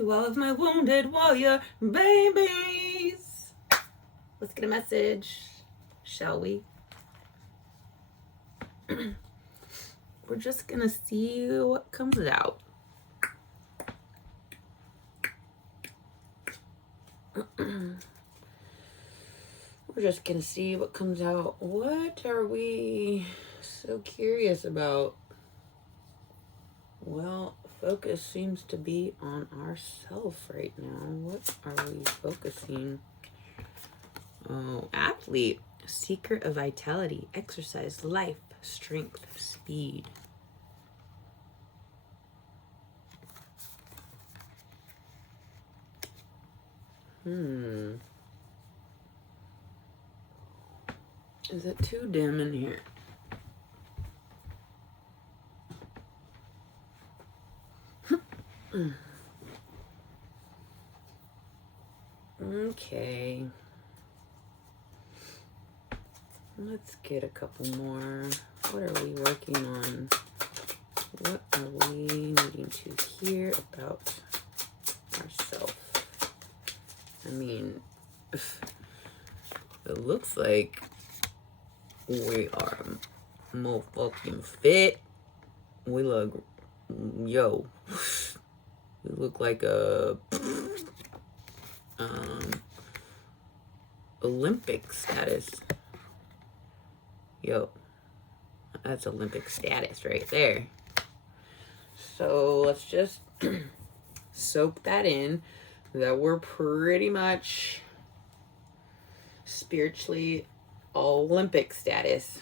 to all of my wounded warrior babies. Let's get a message, shall we? We're just gonna see what comes out. We're just gonna see what comes out. What are we so curious about? Well, focus seems to be on ourself right now. What are we focusing? Oh, athlete, seeker of vitality, exercise, life, strength, speed. Is it too dim in here? Okay. Let's get a couple more. What are we working on? What are we needing to hear about ourselves? I mean, it looks like we are more fucking fit. We look, yo, we look like a Olympic status. Yo, that's Olympic status right there. So let's just soak that in, that we're pretty much spiritually Olympic status.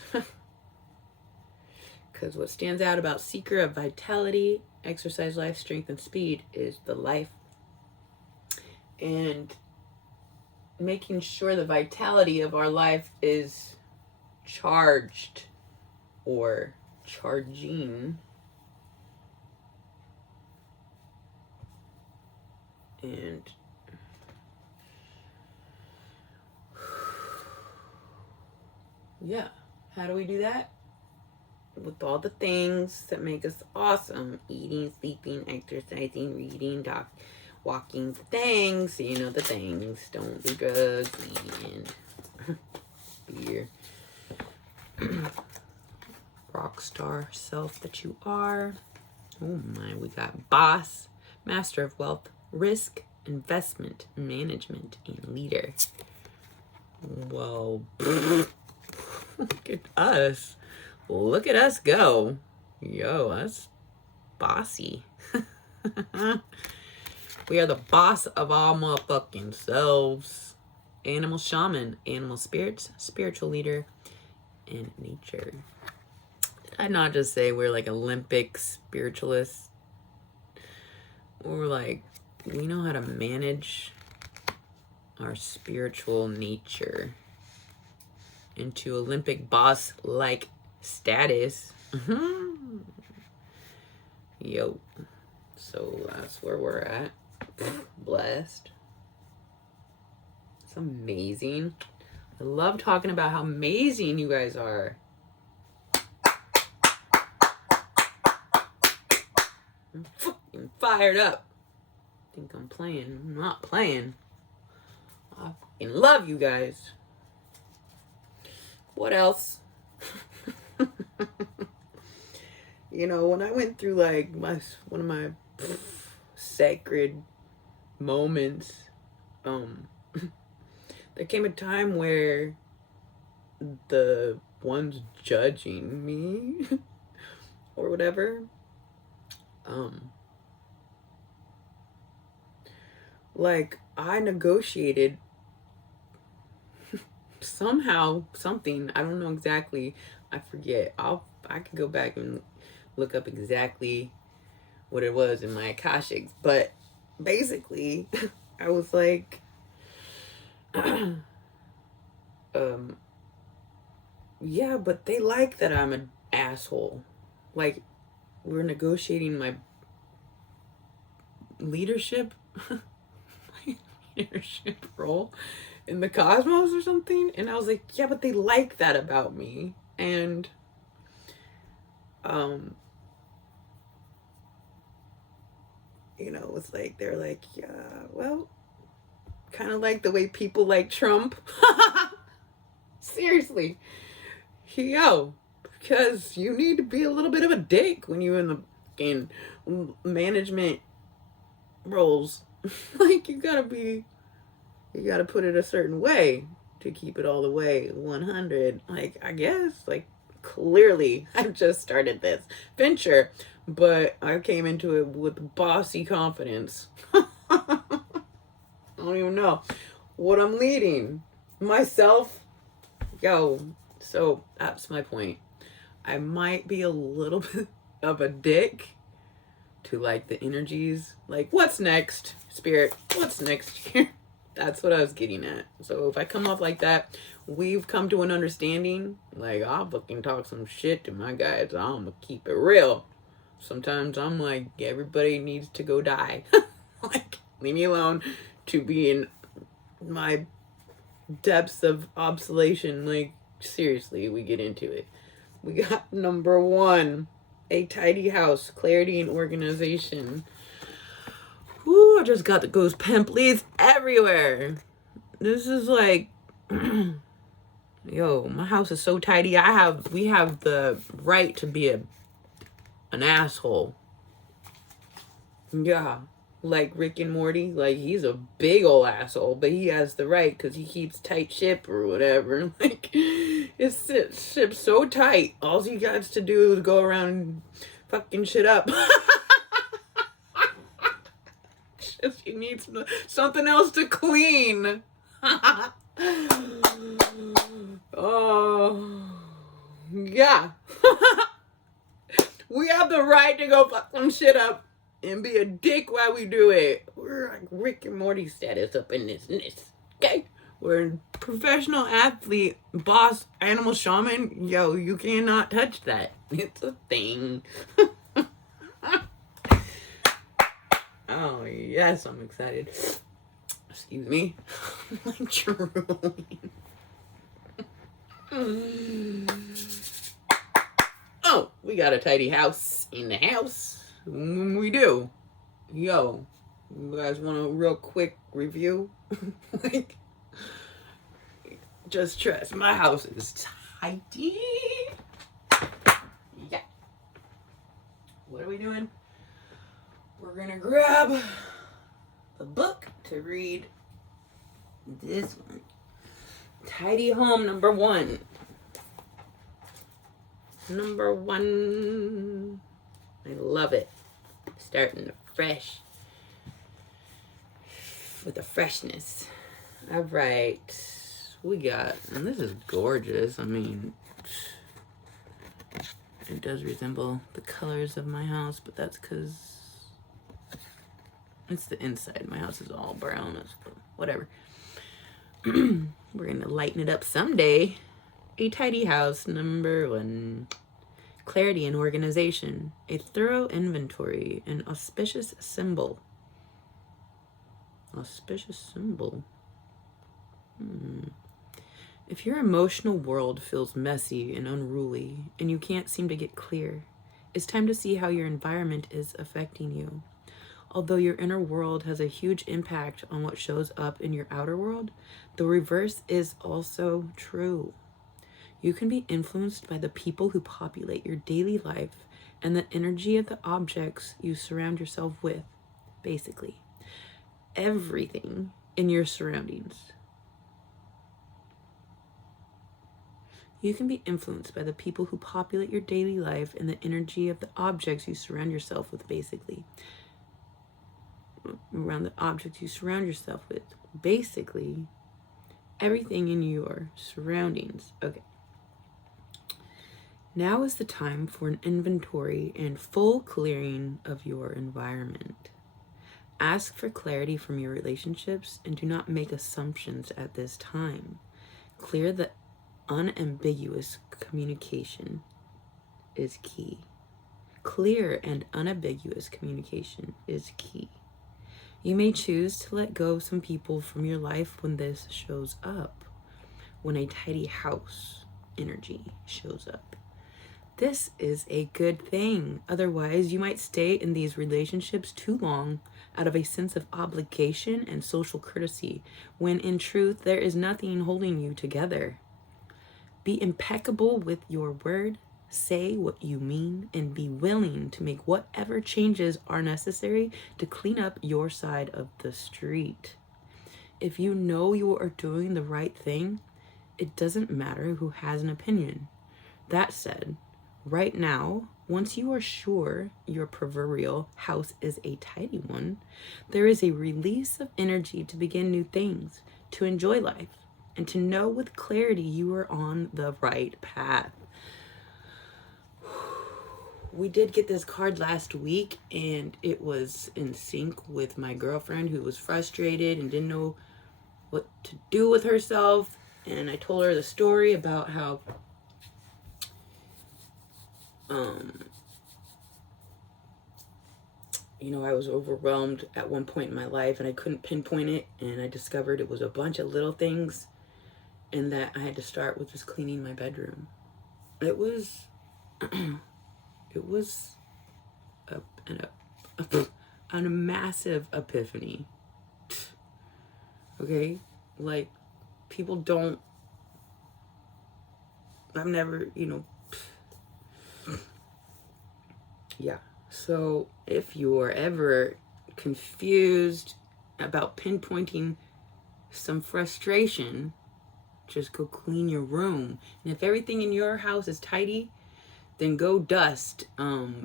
Because what stands out about seeker of vitality, exercise, life, strength, and speed is the life. And making sure the vitality of our life is charged or charging. And yeah, how do we do that? With all the things that make us awesome: eating, sleeping, exercising, reading, walking, the things, you know, the things. Don't do drugs, and beer. Rock star self that you are. Oh my, we got boss, master of wealth, risk, investment, management, and leader. Well, look at us. Look at us go. Yo, that's bossy. We are the boss of our motherfucking selves. Animal shaman, animal spirits, spiritual leader, and nature. Did I not just say we're like Olympic spiritualists? We're like, we know how to manage our spiritual nature into Olympic boss-like status. Yo. So that's where we're at. Blessed. It's amazing. I love talking about how amazing you guys are. I'm fucking fired up. I think I'm playing. I'm not playing. I fucking love you guys. What else? You know, when I went through like one of my sacred moments, there came a time where the ones judging me or whatever, like I negotiated somehow something, I don't know exactly, I forget. I could go back and look up exactly what it was in my Akashics, but basically I was like yeah, but they like that I'm an asshole. Like, we're negotiating my leadership leadership role in the cosmos or something, and I was like, yeah, but they like that about me. And You know, it's like, they're like, yeah, well, kind of like the way people like Trump. Seriously. Yo, because you need to be a little bit of a dick when you're in the fucking management roles. Like, you gotta put it a certain way to keep it all the way 100. Like, I guess, like, clearly, I just started this venture, but I came into it with bossy confidence. I don't even know what I'm leading. Myself? Yo, so that's my point. I might be a little bit of a dick to, like, the energies. Like, what's next, spirit? What's next here? That's what I was getting at. So if I come off like that, we've come to an understanding. Like, I'll fucking talk some shit to my guys. I'm gonna keep it real. Sometimes I'm like, everybody needs to go die. Like, leave me alone to be in my depths of obsolation. Like, seriously, we get into it. We got number 1, a tidy house, clarity and organization. Ooh, I just got the ghost pamphlets everywhere. This is like, yo, my house is so tidy. We have the right to be an asshole. Yeah, like Rick and Morty. Like, he's a big old asshole, but he has the right because he keeps tight ship or whatever. Like, his ship's so tight. All he got to do is go around and fucking shit up. She needs something else to clean. Oh, yeah. We have the right to go fuck some shit up and be a dick while we do it. We're like Rick and Morty status up in this. Okay? We're a professional athlete, boss, animal shaman. Yo, you cannot touch that. It's a thing. Oh, yes, I'm excited. Excuse me. I'm drooling. Oh, we got a tidy house in the house. We do. Yo, you guys want a real quick review? Like, just trust, my house is tidy. Yeah. What are we doing? We're gonna grab a book to read this one. Tidy home number 1. Number 1. I love it. Starting fresh. With the freshness. Alright. We got, and this is gorgeous. I mean, it does resemble the colors of my house, but that's because it's the inside. My house is all brown. Whatever. We're going to lighten it up someday. A tidy house, number 1. Clarity and organization. A thorough inventory. An auspicious symbol. Auspicious symbol. If your emotional world feels messy and unruly, and you can't seem to get clear, it's time to see how your environment is affecting you. Although your inner world has a huge impact on what shows up in your outer world, the reverse is also true. You can be influenced by the people who populate your daily life and the energy of the objects you surround yourself with. Basically, everything in your surroundings. You can be influenced by the people who populate your daily life and the energy of the objects you surround yourself with, basically. Around the objects you surround yourself with. Basically, everything in your surroundings. Okay. Now is the time for an inventory and full clearing of your environment. Ask for clarity from your relationships and do not make assumptions at this time. Clear the unambiguous communication is key. Clear and unambiguous communication is key. You may choose to let go of some people from your life when this shows up, when a tidy house energy shows up. This is a good thing. Otherwise, you might stay in these relationships too long out of a sense of obligation and social courtesy, when in truth, there is nothing holding you together. Be impeccable with your word, say what you mean, and be willing to make whatever changes are necessary to clean up your side of the street. If you know you are doing the right thing, it doesn't matter who has an opinion. That said, right now, once you are sure your proverbial house is a tidy one, there is a release of energy to begin new things, to enjoy life, and to know with clarity you are on the right path. We did get this card last week, and it was in sync with my girlfriend who was frustrated and didn't know what to do with herself. And I told her the story about how I was overwhelmed at one point in my life and I couldn't pinpoint it, and I discovered it was a bunch of little things, and that I had to start with just cleaning my bedroom. It was a massive epiphany. Okay? Like, people don't, I've never, yeah. So if you're ever confused about pinpointing some frustration, just go clean your room. And if everything in your house is tidy, then go dust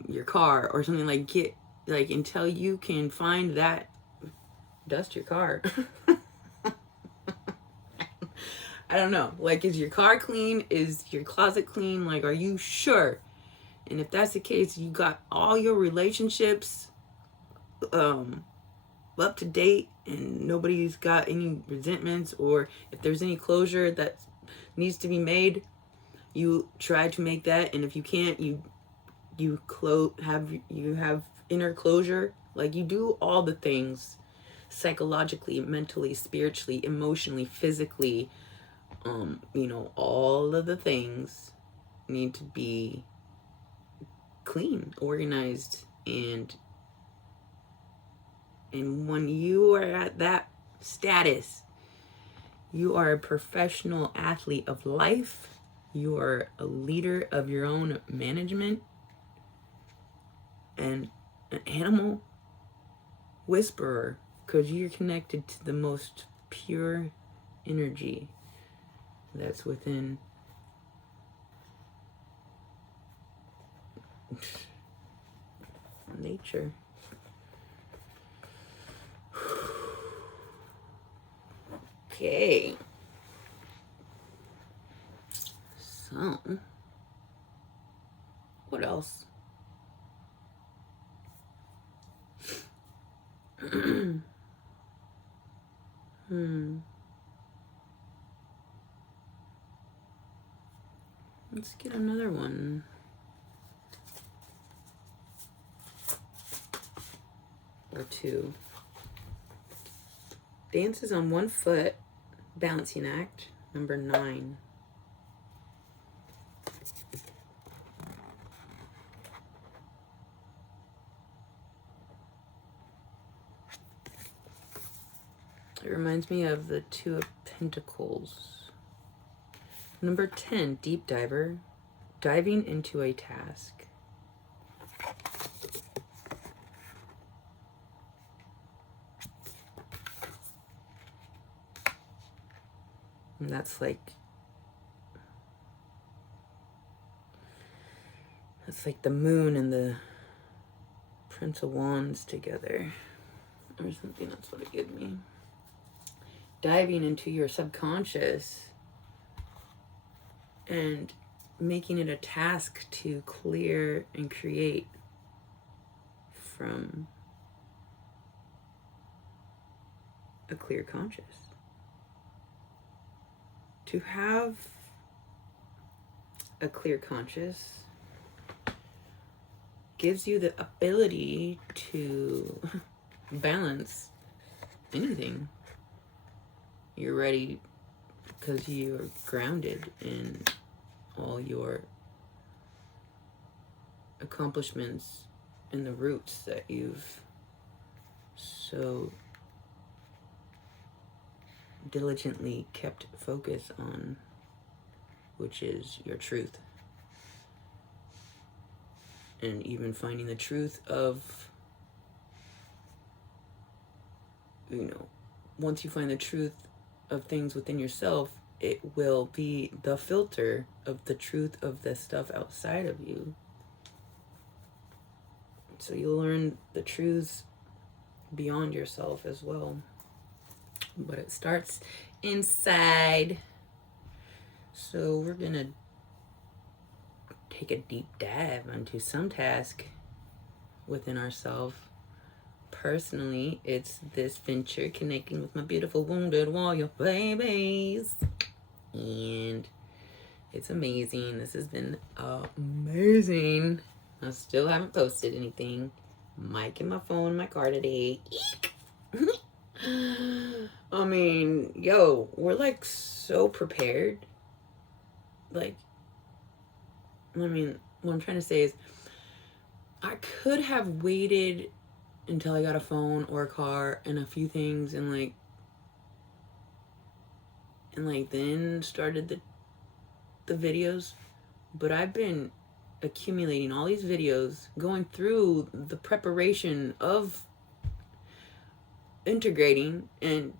your car or something. Like until you can find that, dust your car. I don't know. Like, is your car clean? Is your closet clean? Like, are you sure? And if that's the case, you got all your relationships up to date and nobody's got any resentments, or if there's any closure that needs to be made, you try to make that. And if you can't, you have inner closure. Like, you do all the things psychologically, mentally, spiritually, emotionally, physically. All of the things need to be clean, organized, and when you are at that status, you are a professional athlete of life. You are a leader of your own management and an animal whisperer, because you're connected to the most pure energy that's within nature. Okay. So, what else? Let's get another one. Or two. Dances on one foot, balancing act, number 9. It reminds me of the Two of Pentacles. Number 10, deep diver, diving into a task. And that's like the moon and the Prince of Wands together, or something. That's what it gave me. Diving into your subconscious and making it a task to clear and create from a clear conscious. To have a clear conscious gives you the ability to balance anything. You're ready because you're grounded in all your accomplishments and the roots that you've so diligently kept focus on, which is your truth. And even finding the truth of, once you find the truth of things within yourself, it will be the filter of the truth of the stuff outside of you. So you'll learn the truths beyond yourself as well. But it starts inside. So we're going to take a deep dive into some task within ourselves. Personally, it's this venture connecting with my beautiful wounded warrior babies. And it's amazing. This has been amazing. I still haven't posted anything. Mic in my phone, my car today. Eek! I mean, we're like so prepared. Like, what I'm trying to say is, I could have waited until I got a phone or a car and a few things and then started the videos. But I've been accumulating all these videos, going through the preparation of integrating and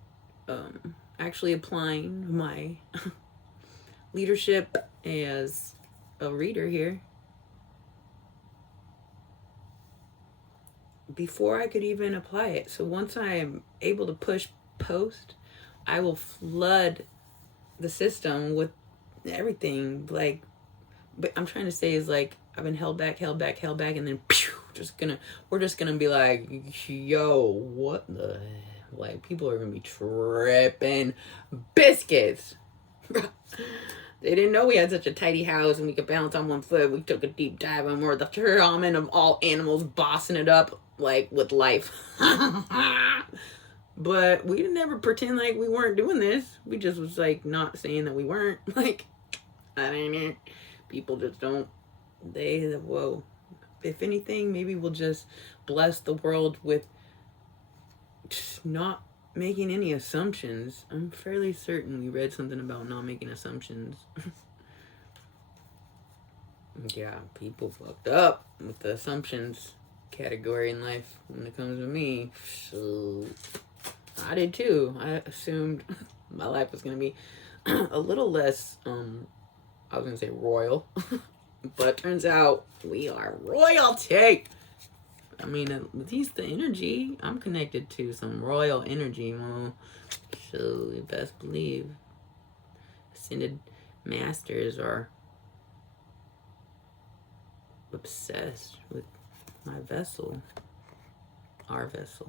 actually applying my leadership as a reader here before I could even apply it. So once I am able to push post, I will flood the system with everything. Like, but I'm trying to say is like, I've been held back, and then we're just gonna be like, what the, like, people are gonna be tripping biscuits. They didn't know we had such a tidy house and we could balance on one foot. We took a deep dive and we're the shaman of all animals, bossing it up like with life. But we didn't ever pretend like we weren't doing this. We just was like not saying that we weren't. Like, that ain't it. People just don't. Whoa. If anything, maybe we'll just bless the world with not making any assumptions. I'm fairly certain we read something about not making assumptions. Yeah, people fucked up with the assumptions category in life when it comes to me. So I did too. I assumed my life was going to be a little less, I was going to say royal, but it turns out we are royalty. I mean, at least the energy, I'm connected to some royal energy, well, so you best believe ascended masters are obsessed with my vessel, our vessel.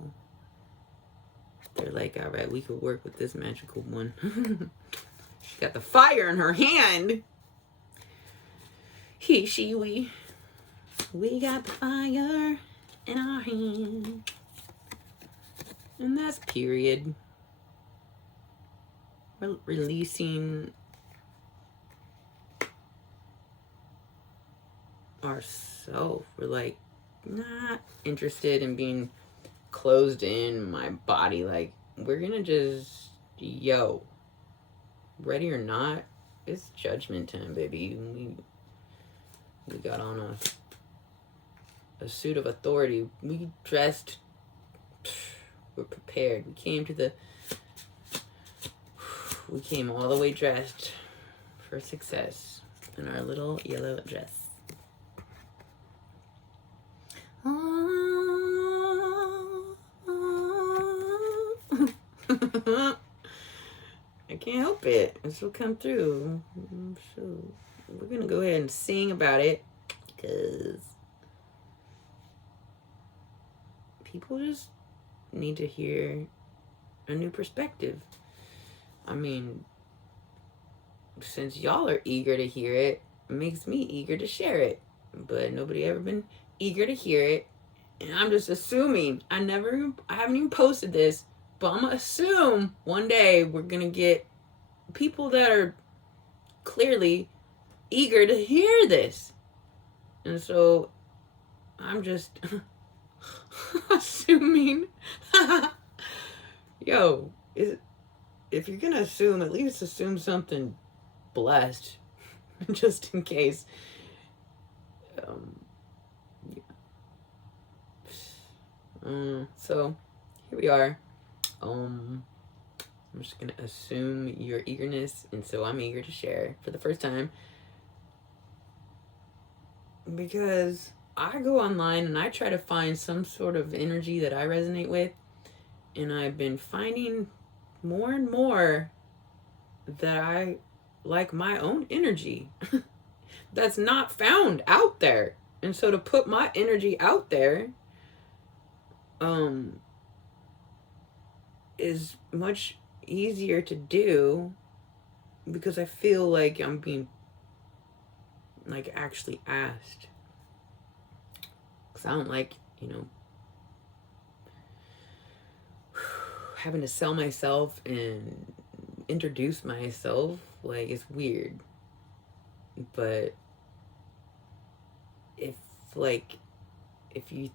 They're like, all right, we could work with this magical one. She got the fire in her hand. He, she, we got the fire in our hand. And that's period. We're releasing ourselves. We're like not interested in being closed in my body. Like, we're gonna just, ready or not, it's judgment time, baby. We got on a suit of authority. We dressed, we're prepared. We came all the way dressed for success in our little yellow dress. I can't help it. This will come through. So we're gonna go ahead and sing about it, because people just need to hear a new perspective. I mean, since y'all are eager to hear it, it makes me eager to share it. But nobody ever been eager to hear it. And I'm just assuming, I haven't even posted this, but I'm gonna assume one day we're gonna get people that are clearly eager to hear this. And so I'm just assuming. Yo, if you're gonna assume, at least assume something blessed, just in case. So here we are. I'm just gonna assume your eagerness, and so I'm eager to share for the first time because I go online and I try to find some sort of energy that I resonate with, and I've been finding more and more that I like my own energy that's not found out there. And so to put my energy out there is much easier to do because I feel like I'm being like actually asked. Because I don't like, having to sell myself and introduce myself. Like, it's weird. But if you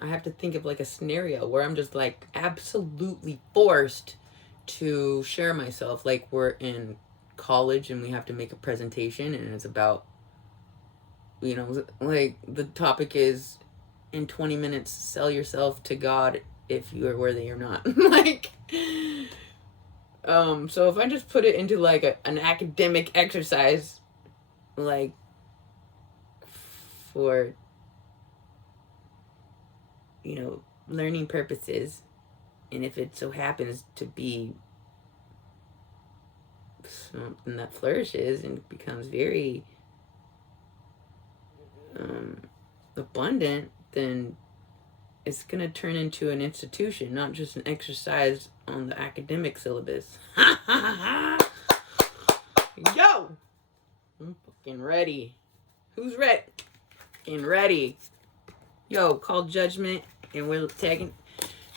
I have to think of like a scenario where I'm just like absolutely forced to share myself. Like, we're in college and we have to make a presentation, and it's about, like the topic is, in 20 minutes, sell yourself to God if you are worthy or not. Like, so if I just put it into like an academic exercise, like for, learning purposes, and if it so happens to be something that flourishes and becomes very abundant, then it's going to turn into an institution, not just an exercise on the academic syllabus. Yo! I'm fucking ready. Who's ready? Fucking ready. Yo, call judgment, and we're taking...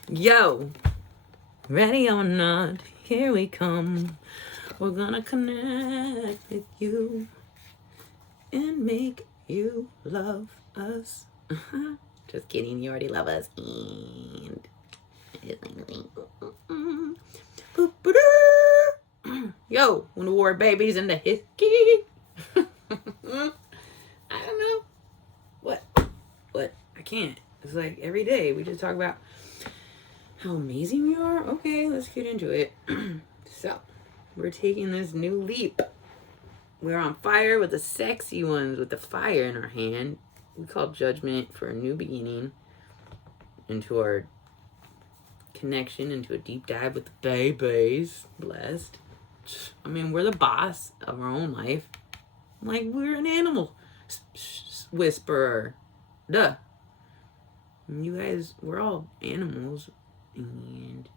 Yo! Ready or not, here we come. We're gonna connect with you and make you love us. Just kidding, you already love us. And yo, when the war babies in the hickey. I don't know. What? I can't. It's like every day we just talk about how amazing we are. Okay, let's get into it. So, we're taking this new leap. We're on fire with the sexy ones with the fire in our hand. We call judgment for a new beginning into our connection, into a deep dive with the babies. Blessed. I mean, we're the boss of our own life. Like, we're an animal whisperer. Duh. You guys, we're all animals. And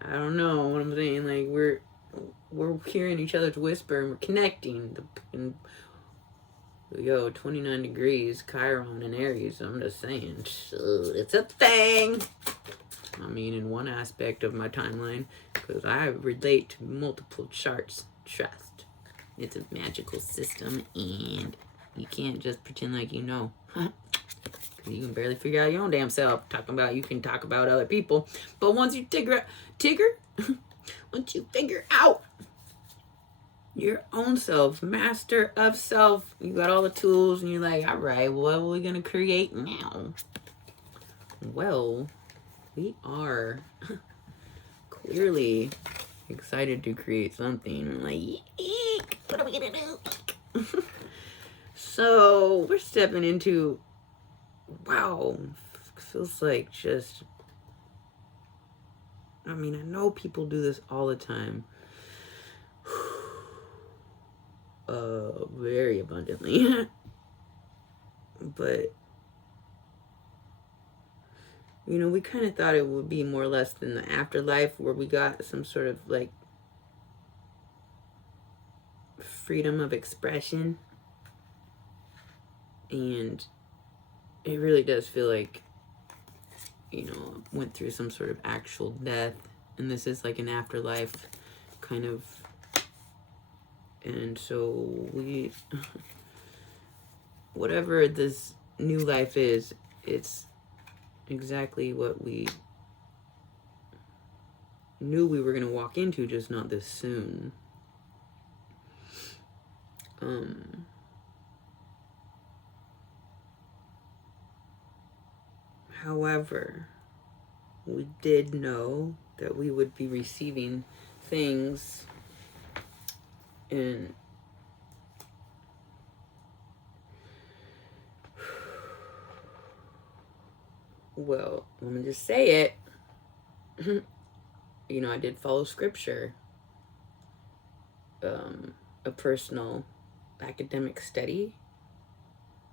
I don't know what I'm saying. Like, we're hearing each other's whisper and we're connecting. And, 29 degrees, Chiron and Aries. I'm just saying, it's a thing. I mean, in one aspect of my timeline, because I relate to multiple charts. Trust. It's a magical system, and you can't just pretend like you know. You can barely figure out your own damn self. Talking about, you can talk about other people, but once you once you figure out your own self, master of self, you got all the tools, and you're like, all right, what are we gonna create now? Well, we are clearly excited to create something. We're like, eek, what are we gonna do? So we're stepping into, wow, feels like just, I mean, I know people do this all the time. Very abundantly. But, we kind of thought it would be more or less than the afterlife, where we got some sort of like freedom of expression. And it really does feel like, went through some sort of actual death. And this is like an afterlife kind of And so we, whatever this new life is, it's exactly what we knew we were going to walk into, just not this soon. However, we did know that we would be receiving things in well, let me just say it. You know, I did follow scripture, a personal academic study.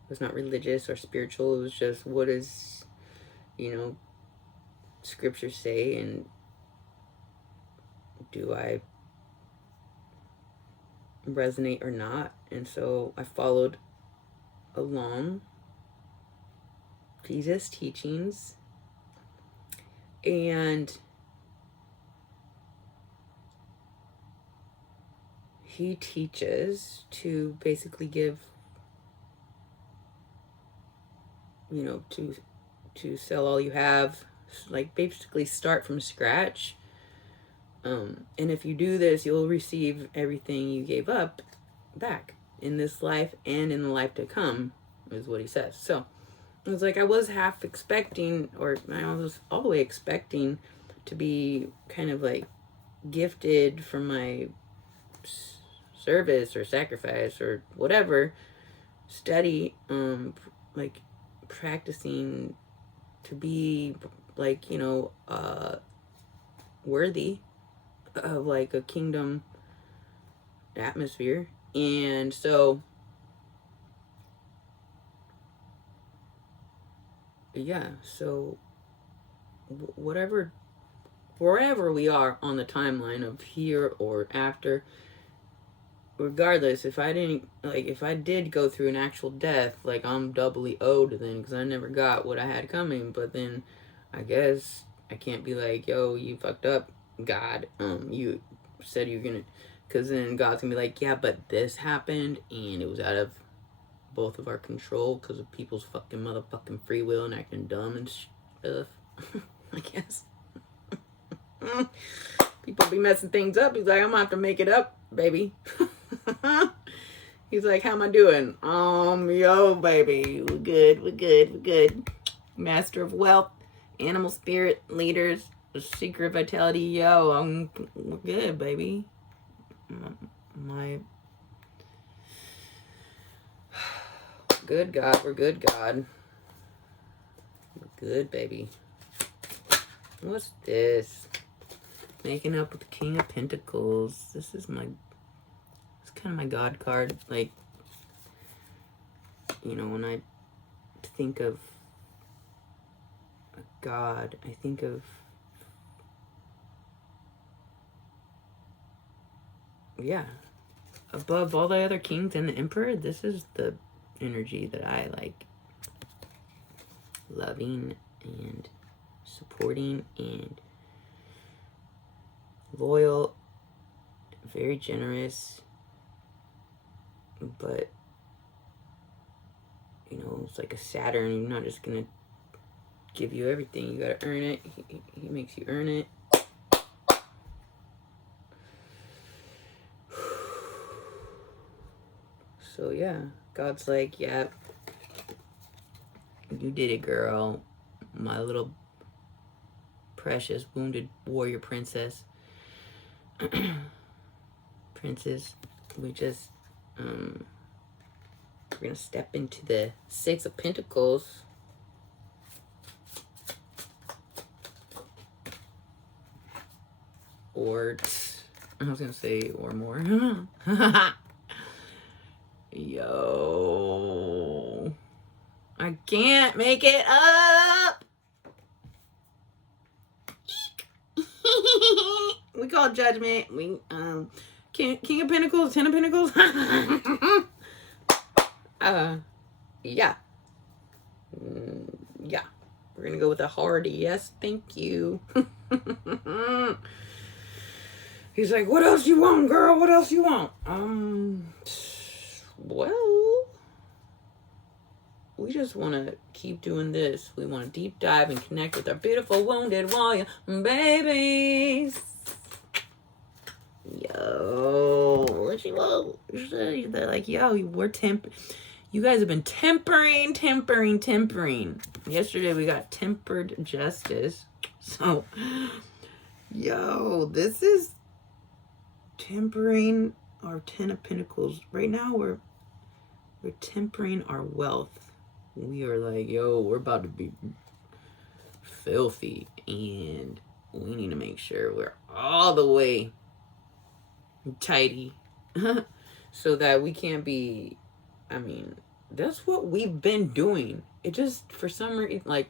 It was not religious or spiritual. It was just, what does, you know, scripture say, and do I resonate or not? And so I followed along Jesus' teachings, and he teaches to basically give, you know, to sell all you have, like basically start from scratch. And if you do this, you'll receive everything you gave up back in this life and in the life to come, is what he says. So it was like I was half expecting, or I was all the way expecting to be kind of like gifted from my service or sacrifice or whatever, study, like practicing to be like, you know, worthy of like a kingdom atmosphere. And so yeah, so whatever, wherever we are on the timeline of here or after, regardless, if I did go through an actual death, like I'm doubly owed then, because I never got what I had coming. But then I guess I can't be like, yo, you fucked up, God. You said you're gonna, because then God's gonna be like, yeah, but this happened and it was out of both of our control because of people's fucking motherfucking free will and acting dumb and stuff. I guess. People be messing things up. He's like, I'm gonna have to make it up, baby. He's like, how am I doing? Yo, baby, we're good. Master of wealth, animal spirit, leaders, seeker of vitality. Yo, we're good, baby. My good God, we're good, God. We're good, baby. What's this? Making up with the King of Pentacles. This is kind of my God card. Like, you know, when I think of a God, I think of, yeah, above all the other kings and the emperor, this is the energy that I like loving and supporting and loyal, very generous, but you know, it's like a Saturn. You're not just gonna give you everything. You gotta earn it. He makes you earn it. So yeah, God's like, yeah, you did it, girl. My little precious wounded warrior princess. Princess, we just we're gonna step into the Six of Pentacles. Or I was gonna say or more. Yo, I can't make it up. We call judgment. We King of Pentacles, Ten of Pentacles. Yeah. Yeah. We're gonna go with a hard yes, thank you. He's like, what else you want, girl? What else you want? Well, we just want to keep doing this. We want to deep dive and connect with our beautiful wounded warrior babies. Yo, what you want? They're like, yo, we're you guys have been tempering. Yesterday we got tempered justice. So, yo, this is tempering our 10 of Pentacles. Right now we're tempering our wealth. We are like, yo, we're about to be filthy, and we need to make sure we're all the way tidy so that we can't be, I mean, that's what we've been doing. It just, for some reason, like,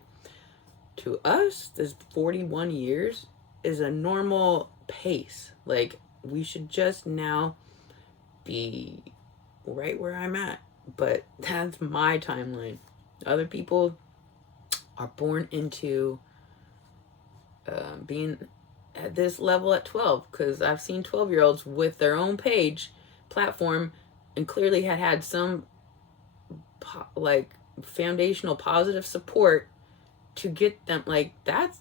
to us, this 41 years is a normal pace. Like, we should just now be right where I'm at. But that's my timeline. Other people are born into being at this level at 12, because I've seen 12-year-olds with their own page platform and clearly had some like foundational positive support to get them. Like, that's,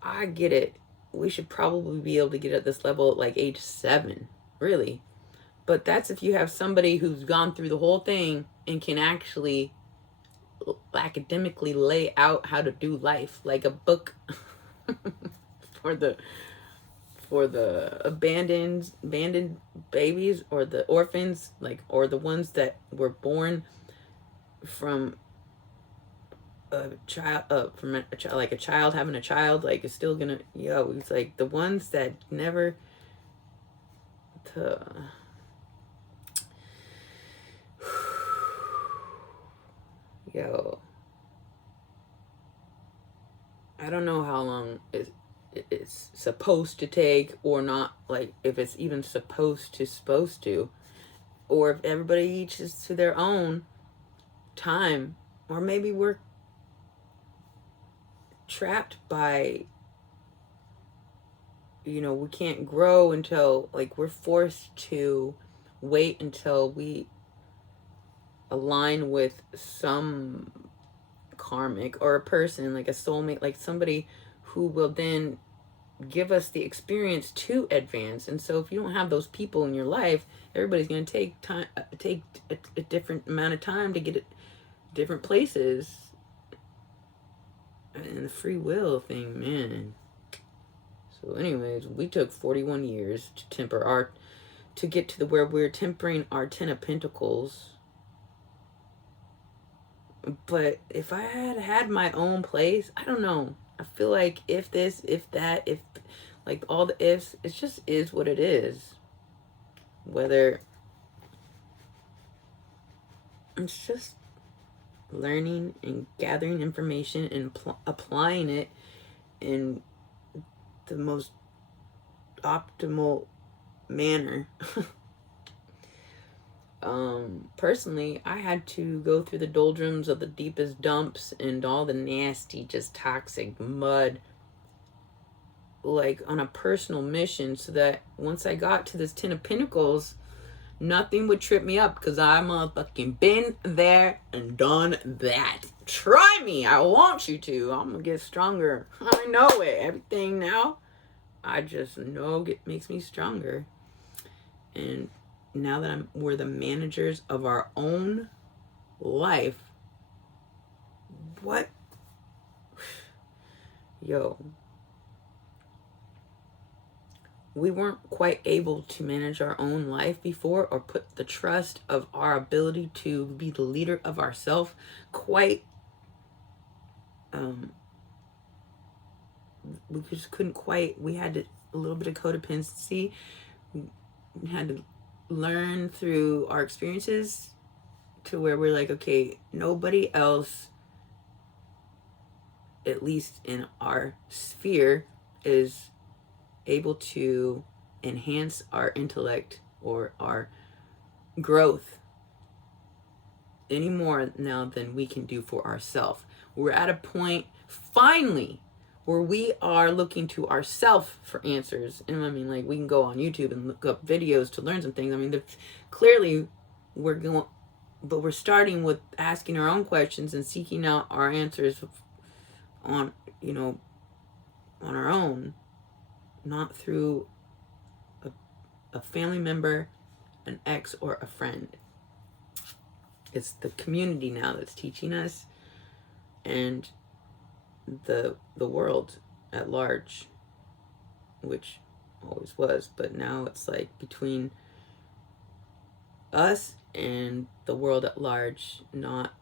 I get it. We should probably be able to get at this level at like age 7, really. But that's if you have somebody who's gone through the whole thing and can actually academically lay out how to do life, like a book for the abandoned babies, or the orphans, like, or the ones that were born from a child, like a child having a child, like, is still gonna, yo, it's like the ones that never yo, I don't know how long it's supposed to take, or not, like, if it's even supposed to, or if everybody each is to their own time, or maybe we're trapped by, you know, we can't grow until, like, we're forced to wait until we align with some karmic, or a person, like a soulmate, like somebody who will then give us the experience to advance. And so if you don't have those people in your life, everybody's going to take a different amount of time to get it different places. And the free will thing, man. So anyways, we took 41 years to get to where we're tempering our 10 of Pentacles. But if I had my own place, I don't know. I feel like if this, if that, if, like, all the ifs, it just is what it is. Whether it's just learning and gathering information and applying it in the most optimal manner. Personally, I had to go through the doldrums of the deepest dumps and all the nasty, just toxic mud, like, on a personal mission, so that once I got to this 10 of Pentacles, nothing would trip me up, because I motherfucking been there and done that. Try me. I want you to. I'm gonna get stronger. I know it. Everything now, I just know it makes me stronger. And now that we're the managers of our own life, what? Yo. We weren't quite able to manage our own life before, or put the trust of our ability to be the leader of ourselves quite, we just couldn't quite, we had a little bit of codependency. We had to learn through our experiences to where we're like, okay, nobody else, at least in our sphere, is able to enhance our intellect or our growth any more now than we can do for ourselves. We're at a point, finally, where we are looking to ourselves for answers. And I mean, like, we can go on YouTube and look up videos to learn some things. I mean, clearly we're going, but we're starting with asking our own questions and seeking out our answers on, you know, on our own, not through a family member, an ex, or a friend. It's the community now that's teaching us, and the world at large, which always was, but now it's like between us and the world at large, not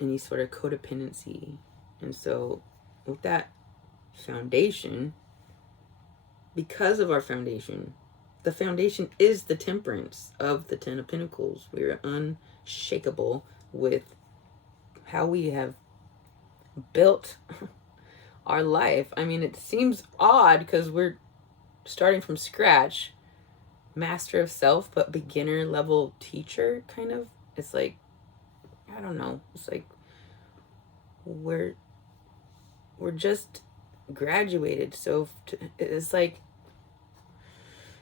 any sort of codependency. And so with that foundation, because of our foundation, the foundation is the temperance of the Ten of Pentacles. We are unshakable with how we have built our life. I mean, it seems odd because we're starting from scratch, master of self, but beginner level teacher, kind of. It's like, I don't know. It's like we're just graduated. So it's like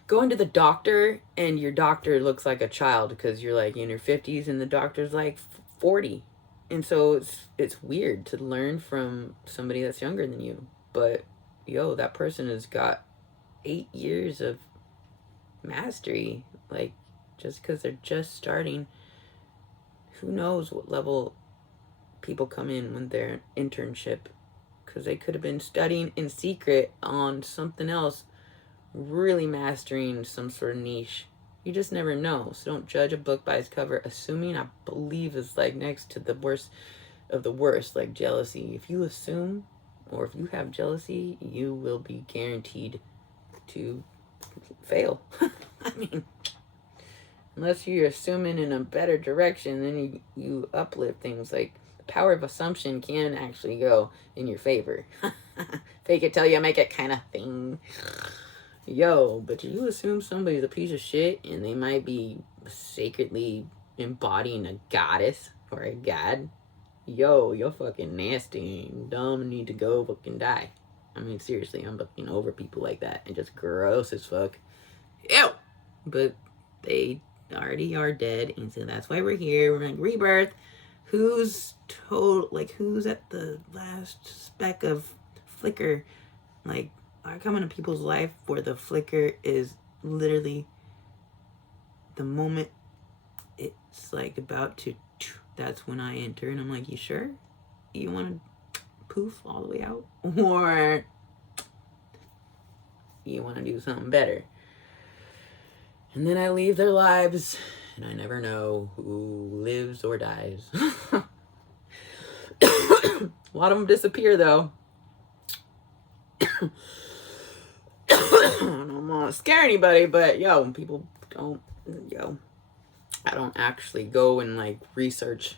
going to the doctor and your doctor looks like a child because you're like in your 50s and the doctor's like 40. And so it's weird to learn from somebody that's younger than you. But yo, that person has got 8 years of mastery. Like, just because they're just starting, who knows what level people come in when they're internship, because they could have been studying in secret on something else, really mastering some sort of niche. You just never know. So don't judge a book by its cover. Assuming, I believe, is like next to the worst of the worst, like jealousy. If you assume, or if you have jealousy, you will be guaranteed to fail. I mean, unless you're assuming in a better direction, then you uplift things. Like, the power of assumption can actually go in your favor. Fake it till you make it kind of thing. Yo, but you assume somebody's a piece of shit and they might be sacredly embodying a goddess or a god. Yo, you're fucking nasty and dumb and need to go fucking die. I mean, seriously, I'm looking over people like that and just gross as fuck. Ew! But they already are dead, and so that's why we're here. We're like, rebirth. Who's at the last speck of flicker? Like, I come into people's life where the flicker is literally the moment it's like about to, that's when I enter, and I'm like, you sure? You want to poof all the way out? Or you want to do something better? And then I leave their lives, and I never know who lives or dies. A lot of them disappear, though. I don't want to scare anybody, but yo, people don't, I don't actually go and like research,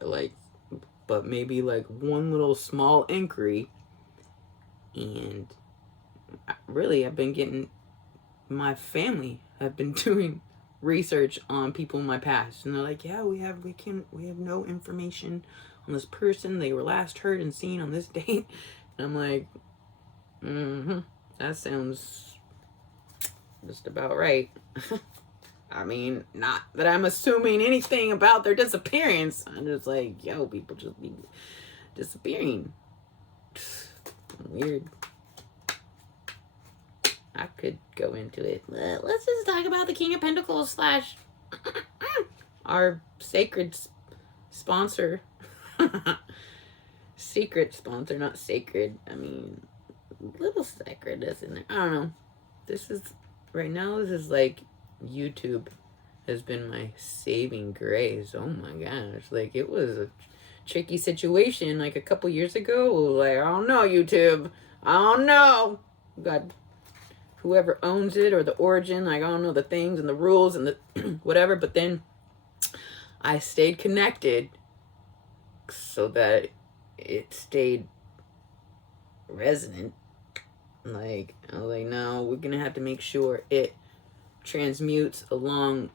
like, but maybe like one little small inquiry, and really I've been getting, my family have been doing research on people in my past, and they're like, yeah, we have no information on this person. They were last heard and seen on this date. And I'm like, that sounds just about right. I mean, not that I'm assuming anything about their disappearance. I'm just like, yo, people just be disappearing. Weird. I could go into it. Let's just talk about the King of Pentacles / our sacred sponsor. Secret sponsor, not sacred. I mean, little sacredness in there. I don't know. This is like YouTube has been my saving grace. Oh my gosh. Like, it was a tricky situation like a couple years ago. Like, I don't know, YouTube. I don't know. God, whoever owns it or the origin, like, I don't know the things and the rules and the whatever. But then I stayed connected so that it stayed resonant. Like, I was like, no, we're gonna have to make sure it transmutes along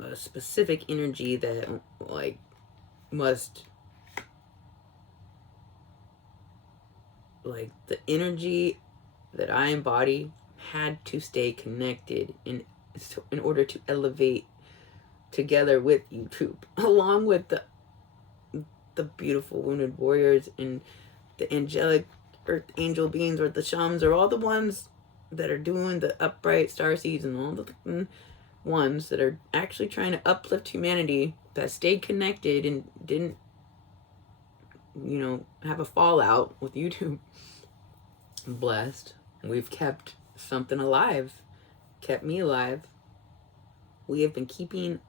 a specific energy that, like, must like the energy that I embody had to stay connected in order to elevate together with YouTube, along with the beautiful wounded warriors and the angelic earth angel beings, or the shamans, or all the ones that are doing the upright star seeds, and all the ones that are actually trying to uplift humanity, that stayed connected and didn't, have a fallout with YouTube. I'm blessed. We've kept something alive, kept me alive. We have been keeping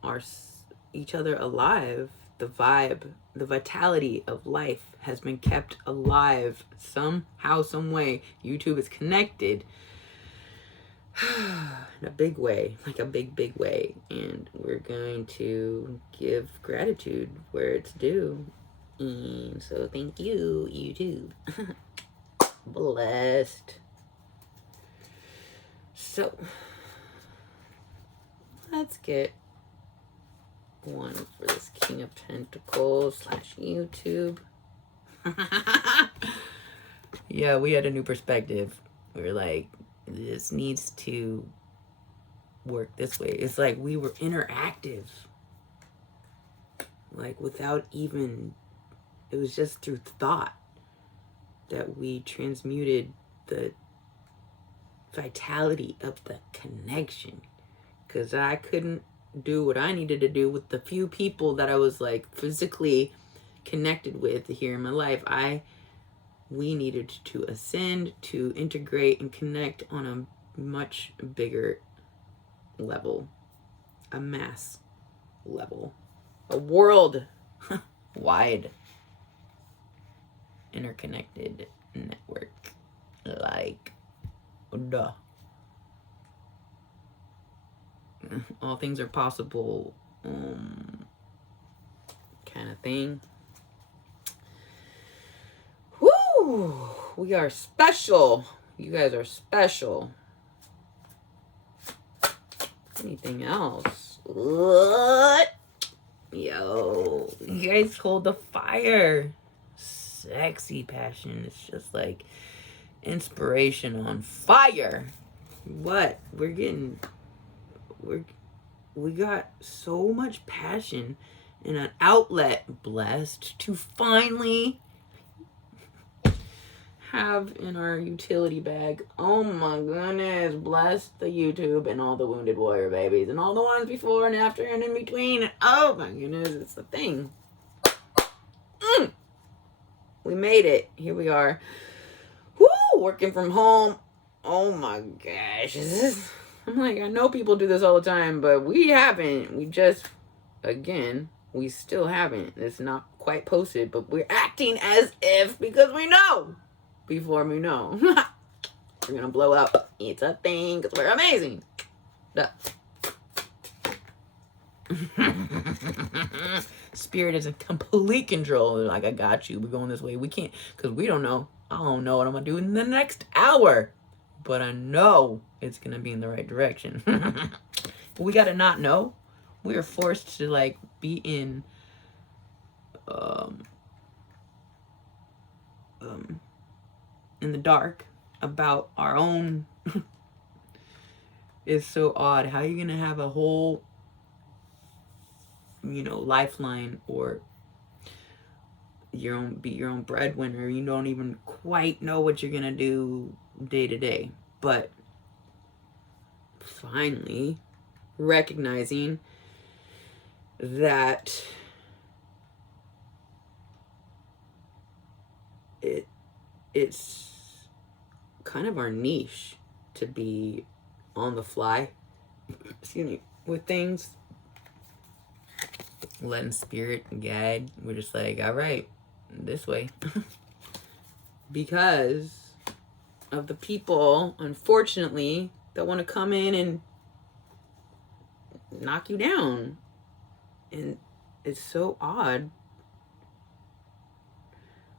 each other alive. The vibe, the vitality of life has been kept alive somehow, some way. YouTube is connected in a big way, like a big way. And we're going to give gratitude where it's due. And so thank you, YouTube. Blessed. So, let's get one for this King of Pentacles / YouTube. Yeah, we had a new perspective. We were like, this needs to work this way. It's like we were interactive. Like without even, it was just through thought that we transmuted the vitality of the connection. Because I couldn't do what I needed to do with the few people that I was like physically connected with here in my life. We needed to ascend, to integrate and connect on a much bigger level, a mass level, a world wide interconnected network, like duh. All things are possible, kind of thing. Woo! We are special. You guys are special. Anything else? What? Yo, you guys hold the fire. Sexy passion. It's just like inspiration on fire. What? We got so much passion and an outlet, blessed to finally have in our utility bag. Oh my goodness, bless the YouTube and all the wounded warrior babies and all the ones before and after and in between. Oh my goodness, it's the thing. We made it. Here we are. Woo! Working from home. Oh my gosh. I'm like, I know people do this all the time, but we haven't. We just, again, we still haven't. It's not quite posted, but we're acting as if, because we know. Before we know. We're gonna blow up. It's a thing, because we're amazing. Duh. Spirit is in complete control. They're like, I got you. We're going this way. We can't, because we don't know. I don't know what I'm gonna do in the next hour. But I know it's gonna be in the right direction. But we gotta not know. We are forced to like be in the dark about our own. It's so odd. How are you gonna have a whole lifeline, or be your own breadwinner? You don't even quite know what you're gonna do day to day. But finally recognizing that it's kind of our niche to be on the fly, with things, letting spirit guide. We're just like, all right, this way. Because of the people, unfortunately, that want to come in and knock you down. And it's so odd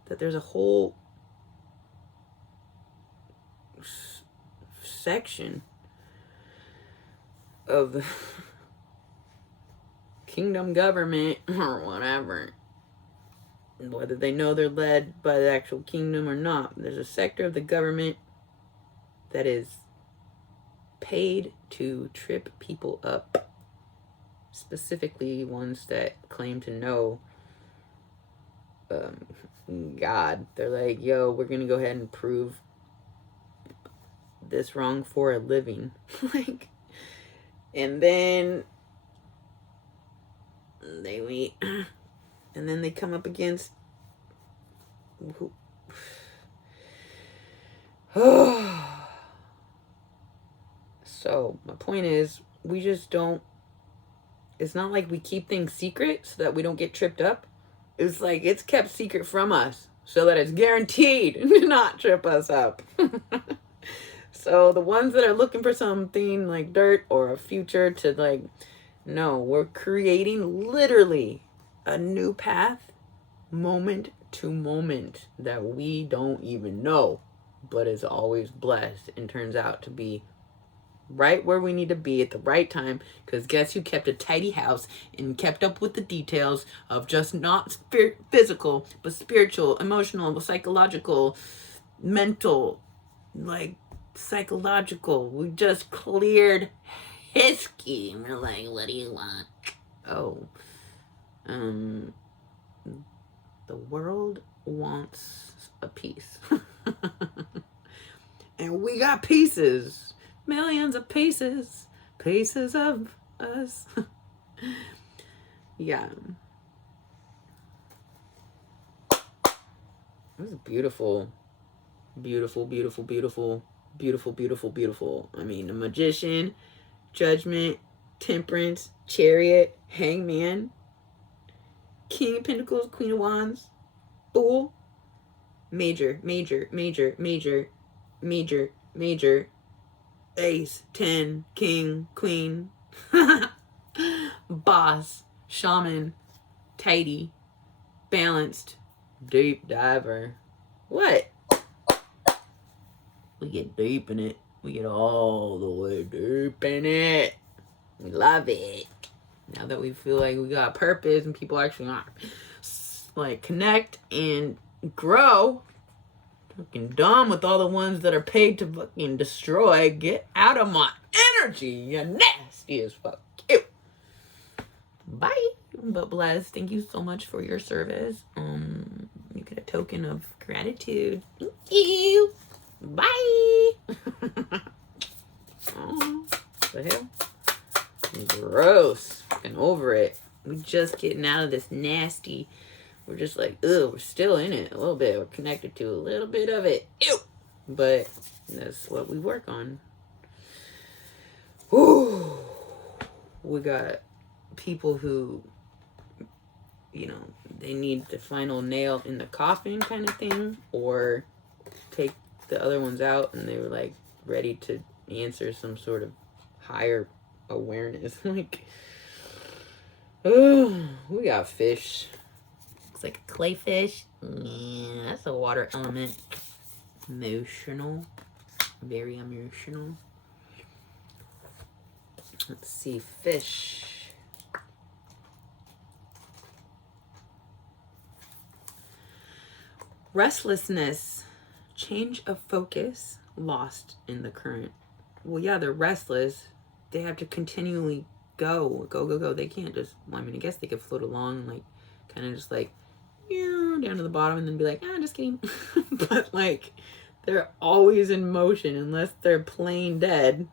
that there's a whole section of the kingdom government or whatever whether they know they're led by the actual kingdom or not. There's a sector of the government that is paid to trip people up, specifically ones that claim to know God. They're like, yo, we're gonna go ahead and prove this wrong for a living. Like, and then they wait, and then they come up against so my point is, we just don't, it's not like we keep things secret so that we don't get tripped up. It's like it's kept secret from us so that it's guaranteed to not trip us up. So the ones that are looking for something like dirt or a future to like, no, we're creating literally a new path, moment to moment, that we don't even know, but is always blessed and turns out to be right where we need to be at the right time. Because guess who kept a tidy house and kept up with the details of just not physical, but spiritual, emotional, psychological, mental, like psychological. We just cleared his scheme. We're like, what do you want? Oh, the world wants a piece. And we got pieces. Millions of pieces. Pieces of us. Yeah. It was beautiful. Beautiful, beautiful, beautiful. Beautiful, beautiful, beautiful. I mean, the Magician, Judgment, Temperance, Chariot, Hangman, King of Pentacles, Queen of Wands, Fool, Major, Major, Major, Major, Major, Major, Ace, 10, King, Queen, Boss, Shaman, Tidy, Balanced, Deep Diver. What? We get deep in it. We get all the way deep in it. We love it. Now that we feel like we got purpose and people actually want like connect and grow, fucking done with all the ones that are paid to fucking destroy. Get out of my energy. You're nasty as fuck. Ew. Bye. But blessed. Thank you so much for your service. You get a token of gratitude. Thank you. Bye. Oh, the hell? Gross. Fucking over it. We just getting out of this nasty. We're just like, ugh, we're still in it a little bit. We're connected to a little bit of it. Ew. But that's what we work on. Whew. We got people who, you know, they need the final nail in the coffin kind of thing, or take the other ones out and they were like ready to answer some sort of higher awareness. Like, oh, we got fish. Looks like a clayfish. Yeah, that's a water element. Emotional. Very emotional. Let's see, fish. Restlessness. Change of focus. Lost in the current. Well, yeah, they're restless. They have to continually go. They can't just, well, I mean, I guess they could float along and like kind of just like down to the bottom and then be like, just kidding. But like, they're always in motion unless they're plain dead.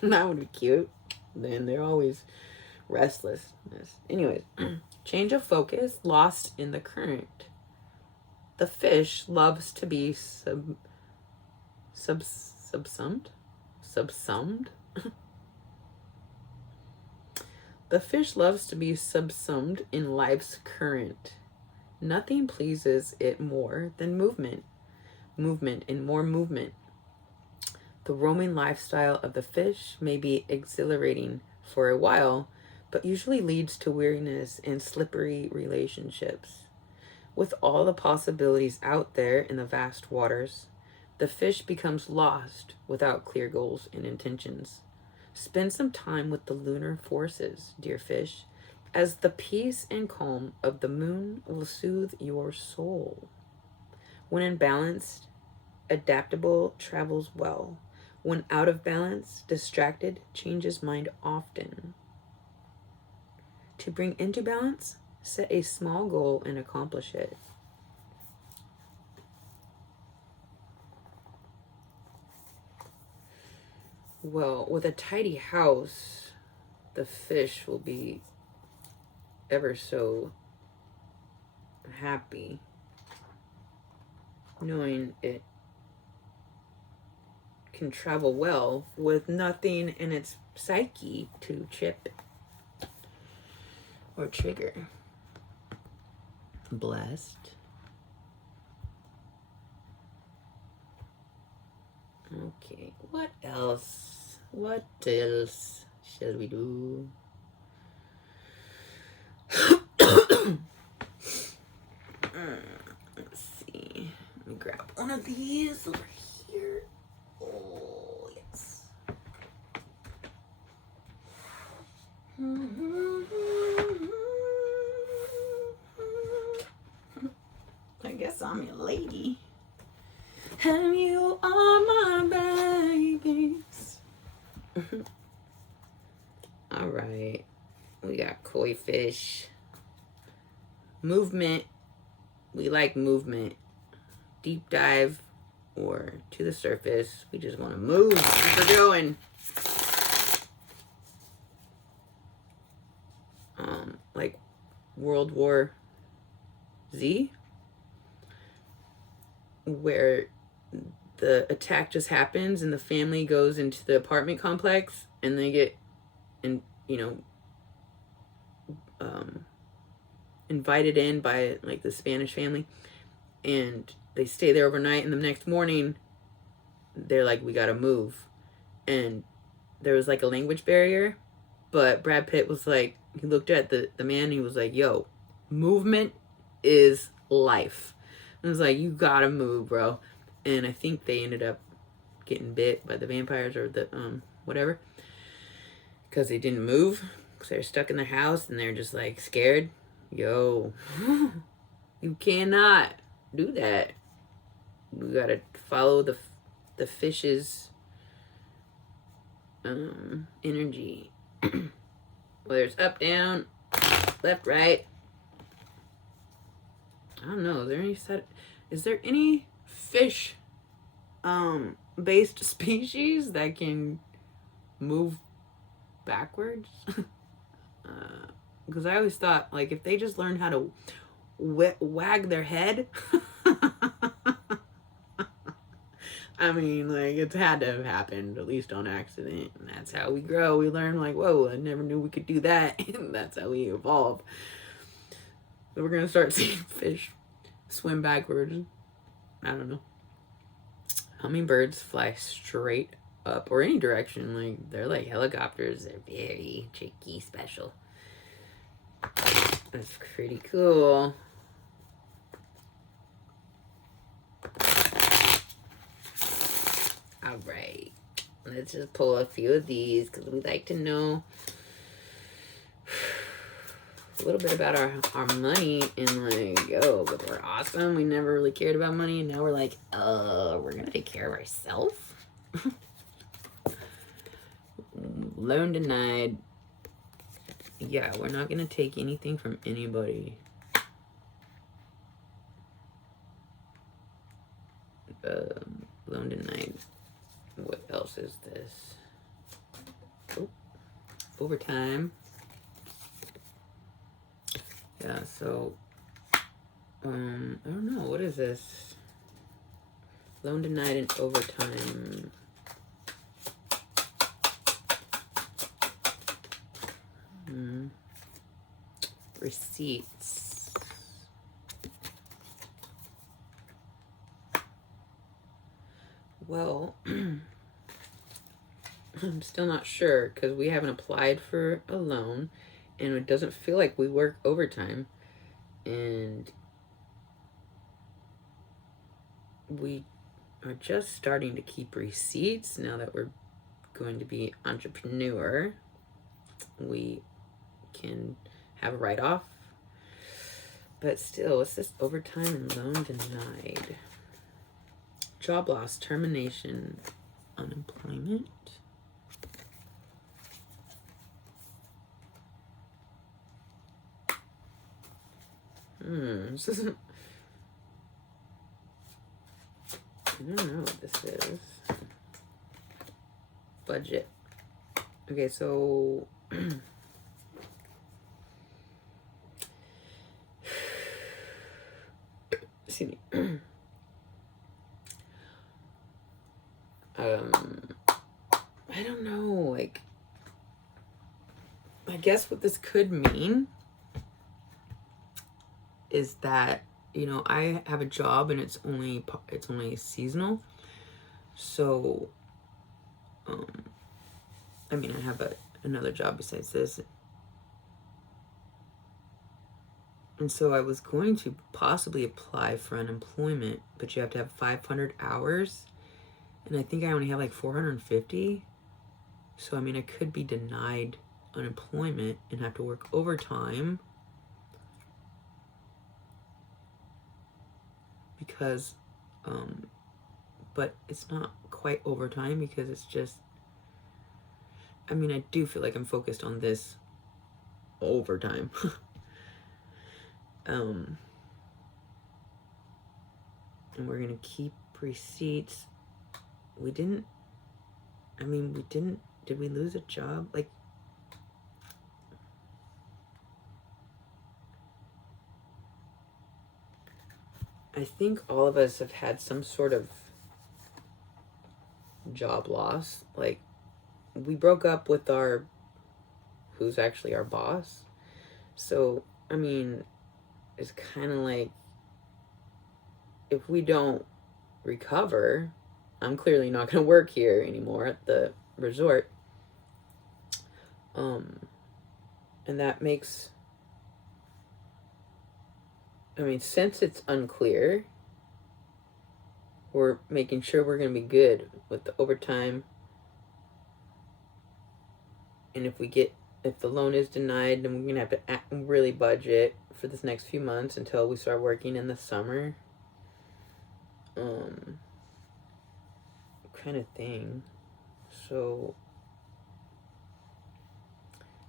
That would be cute. Then they're always restlessness. Anyways, change of focus, lost in the current. The fish loves to be subsumed. The fish loves to be subsumed in life's current. Nothing pleases it more than movement and more movement. The roaming lifestyle of the fish may be exhilarating for a while, but usually leads to weariness and slippery relationships. With all the possibilities out there in the vast waters, the fish becomes lost without clear goals and intentions. Spend some time with the lunar forces, dear fish, as the peace and calm of the moon will soothe your soul. When in balance, adaptable travels well. When out of balance, distracted changes mind often. To bring into balance, set a small goal and accomplish it. Well, with a tidy house, the fish will be ever so happy knowing it can travel well with nothing in its psyche to chip or trigger. Blessed. Okay, what else? What else shall we do? Let's see. Let me grab one of these over here. Oh, yes. I guess I'm your lady. And you are my babies. All right. We got koi fish. Movement. We like movement. Deep dive or to the surface. We just want to move. Keep her going. Like World War Z, where the attack just happens and the family goes into the apartment complex and they get, invited in by like the Spanish family, and they stay there overnight, and the next morning they're like, we gotta move. And there was like a language barrier, but Brad Pitt was like, he looked at the man and he was like, yo, movement is life. And I was like, you gotta move, bro. And I think they ended up getting bit by the vampires or the whatever, because they didn't move, because they're stuck in their house and they're just like scared. Yo, you cannot do that. You gotta follow the fish's energy. Whether it's up, down, left, right. I don't know. Is there any fish based species that can move backwards? Because I always thought, like, if they just learned how to wag their head, I mean, like, it's had to have happened, at least on accident. And that's how we grow. We learn, like, whoa, I never knew we could do that. And that's how we evolve. So we're going to start seeing fish swim backwards. I don't know. Hummingbirds fly straight up or any direction. Like, they're like helicopters. They're very tricky, special. That's pretty cool. All right, let's just pull a few of these because we like to know a little bit about our money, and like, yo, but we're awesome. We never really cared about money, and now we're like, we're gonna take care of ourselves. Loan denied. Yeah, we're not gonna take anything from anybody. Loan denied. What else is this? Oh, overtime. Yeah, so I don't know, what is this? Loan denied and overtime. Receipts. Well, I'm still not sure because we haven't applied for a loan and it doesn't feel like we work overtime, and we are just starting to keep receipts now that we're going to be entrepreneur. We can have a write-off. But still, what's this? Overtime and loan denied. Job loss, termination, unemployment. This isn't... I don't know what this is. Budget. Okay, so... Excuse me. I don't know, like... I guess what this could mean is that, you know, I have a job and it's only seasonal. So, I mean, I have another job besides this. And so I was going to possibly apply for unemployment, but you have to have 500 hours. And I think I only have like 450. So, I mean, I could be denied unemployment and have to work overtime. Because, but it's not quite overtime because it's just, I mean, I do feel like I'm focused on this overtime. And we're gonna keep receipts. Did we lose a job? Like, I think all of us have had some sort of job loss. Like, we broke up with who's actually our boss. So, I mean, it's kind of like, if we don't recover, I'm clearly not going to work here anymore at the resort. And that makes, I mean, since it's unclear, we're making sure we're going to be good with the overtime. And if the loan is denied, then we're going to have to really budget for this next few months until we start working in the summer. Kind of thing. So,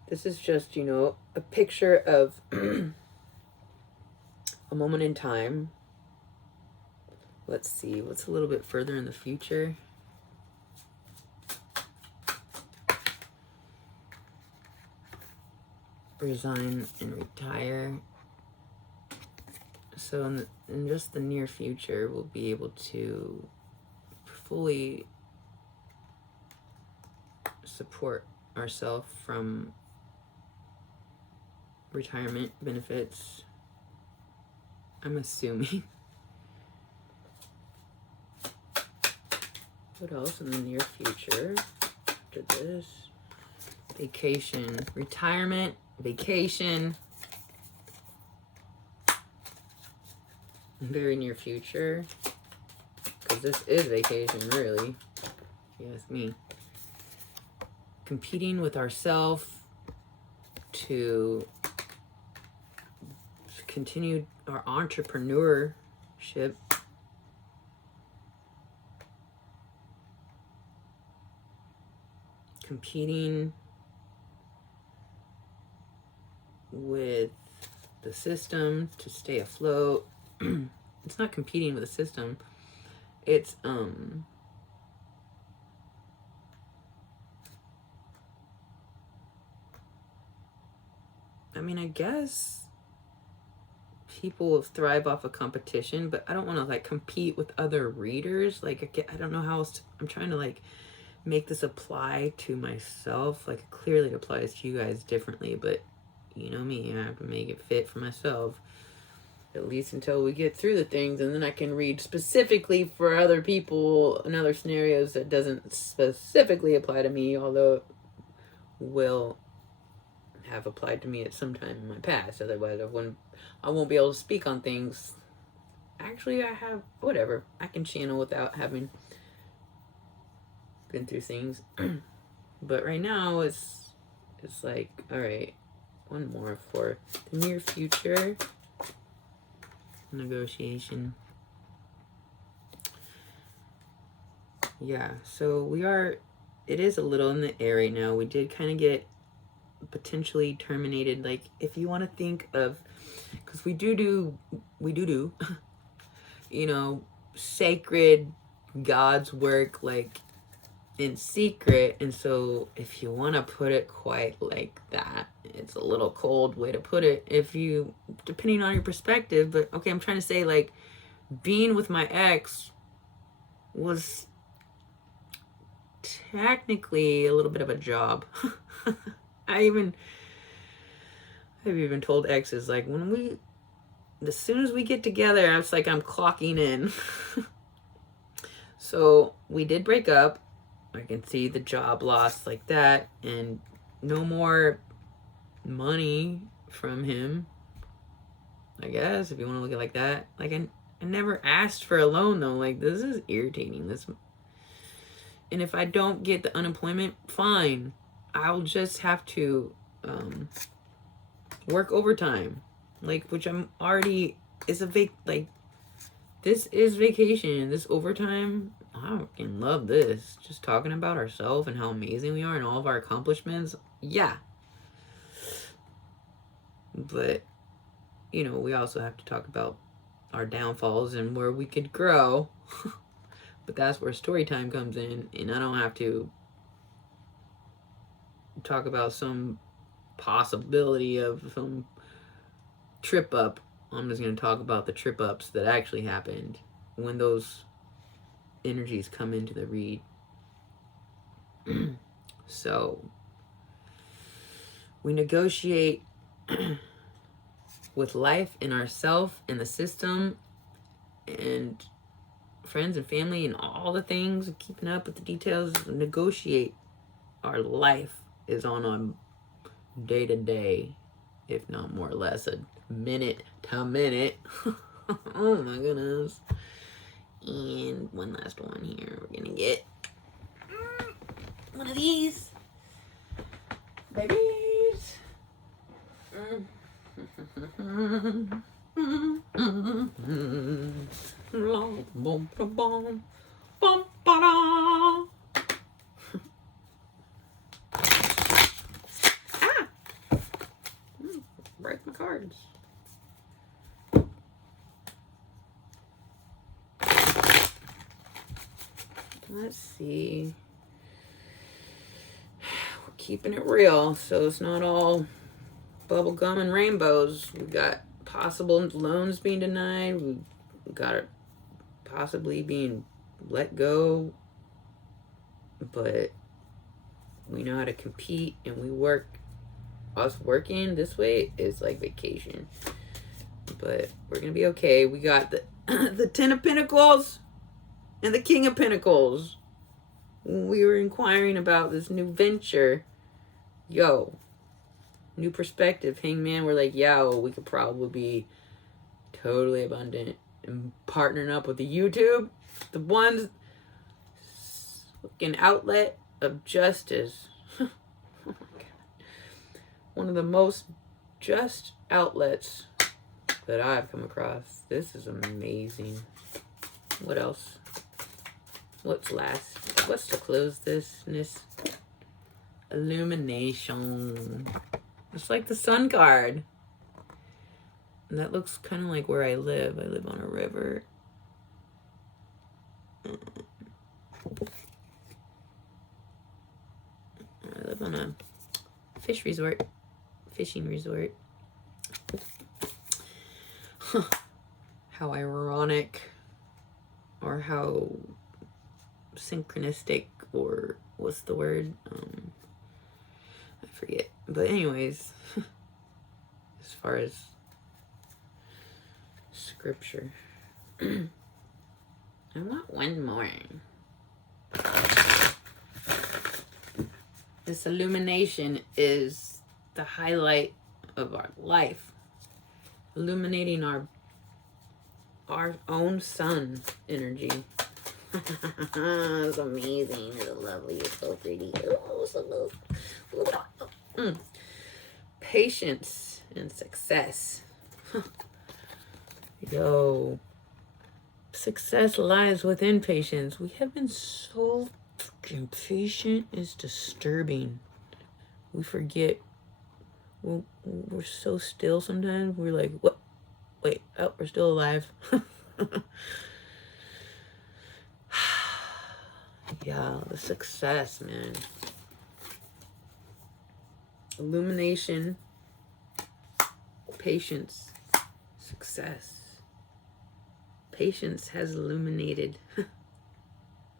this is just, you know, a picture of a moment in time. Let's see, what's a little bit further in the future? Resign and retire. So in just the near future, we'll be able to fully support ourselves from retirement benefits, I'm assuming. What else in the near future after this? Vacation, retirement, vacation. Very near future, because this is vacation, really, if you ask me. Competing with ourselves to continue our entrepreneurship. Competing with the system to stay afloat. It's not competing with the system. It's I mean, I guess people thrive off of competition, but I don't want to like compete with other readers. Like, I don't know how else I'm trying to like make this apply to myself. Like, clearly it applies to you guys differently, but you know me, I have to make it fit for myself, at least until we get through the things, and then I can read specifically for other people in other scenarios that doesn't specifically apply to me, although it will have applied to me at some time in my past. Otherwise, I won't be able to speak on things. Actually, I have, whatever, I can channel without having been through things. But right now, it's like, all right, one more for the near future. Negotiation. Yeah, so it is a little in the air right now. We did kind of get potentially terminated. Like, if you want to think of, because we do, you know, sacred God's work, like, in secret. And so if you want to put it quite like that, it's a little cold way to put it, if you, depending on your perspective. But okay, I'm trying to say, like, being with my ex was technically a little bit of a job. I've even told exes, like, as soon as we get together, it's like I'm clocking in. So we did break up. I can see the job loss like that, and no more money from him, I guess, if you want to look at it like that. Like, I never asked for a loan, though. Like, this is irritating. And if I don't get the unemployment, fine. I'll just have to work overtime, like, which I'm already is like, this is vacation. This overtime, I fucking love this. Just talking about ourselves and how amazing we are and all of our accomplishments. Yeah. But, you know, we also have to talk about our downfalls and where we could grow. But that's where story time comes in, and I don't have to talk about some possibility of some trip up. I'm just going to talk about the trip ups that actually happened when those energies come into the read. So we negotiate with life and ourself and the system and friends and family and all the things, and keeping up with the details. Negotiate. Our life is on a day-to-day, if not more or less a minute to minute. Oh my goodness. And one last one here. We're gonna get one of these babies. Break my cards. Let's see. We're keeping it real, so it's not all bubblegum and rainbows. We got possible loans being denied. We got it possibly being let go. But we know how to compete, and we work. Us working this way is like vacation. But we're gonna be okay. We got the the 10 of Pentacles and the King of Pentacles. When we were inquiring about this new venture, new perspective, Hangman, we're like, we could probably be totally abundant and partnering up with the YouTube, the ones fucking outlet of justice. Oh my God. One of the most just outlets that I've come across. This is amazing. What else? What's last? What's to close this? Illumination. It's like the Sun card. And that looks kind of like where I live. I live on a river. I live on a fishing resort. How ironic, or how synchronistic, or what's the word? I forget. But anyways, as far as scripture, I want one more. This illumination is the highlight of our life, illuminating our own sun energy. It's amazing. It's lovely. It's so pretty. Oh, so close. patience and success. Yo, success lies within patience. We have been so freaking patient. It's disturbing. We forget. We're so still sometimes. We're like, what? Wait, oh, we're still alive. Yeah, the success, man. Illumination, patience, success. Patience has illuminated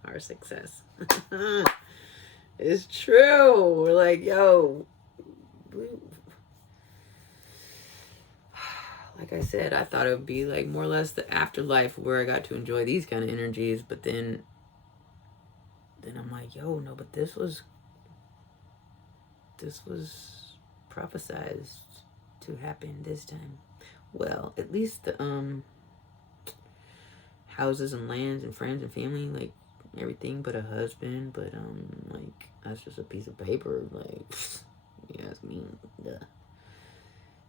our success. It's true. We're like, yo, like I said, I thought it would be like more or less the afterlife where I got to enjoy these kind of energies, but then I'm like, yo, no, but this was prophesized to happen this time. Well, at least the houses and lands and friends and family, like everything but a husband, but like that's just a piece of paper, like you ask me. Duh.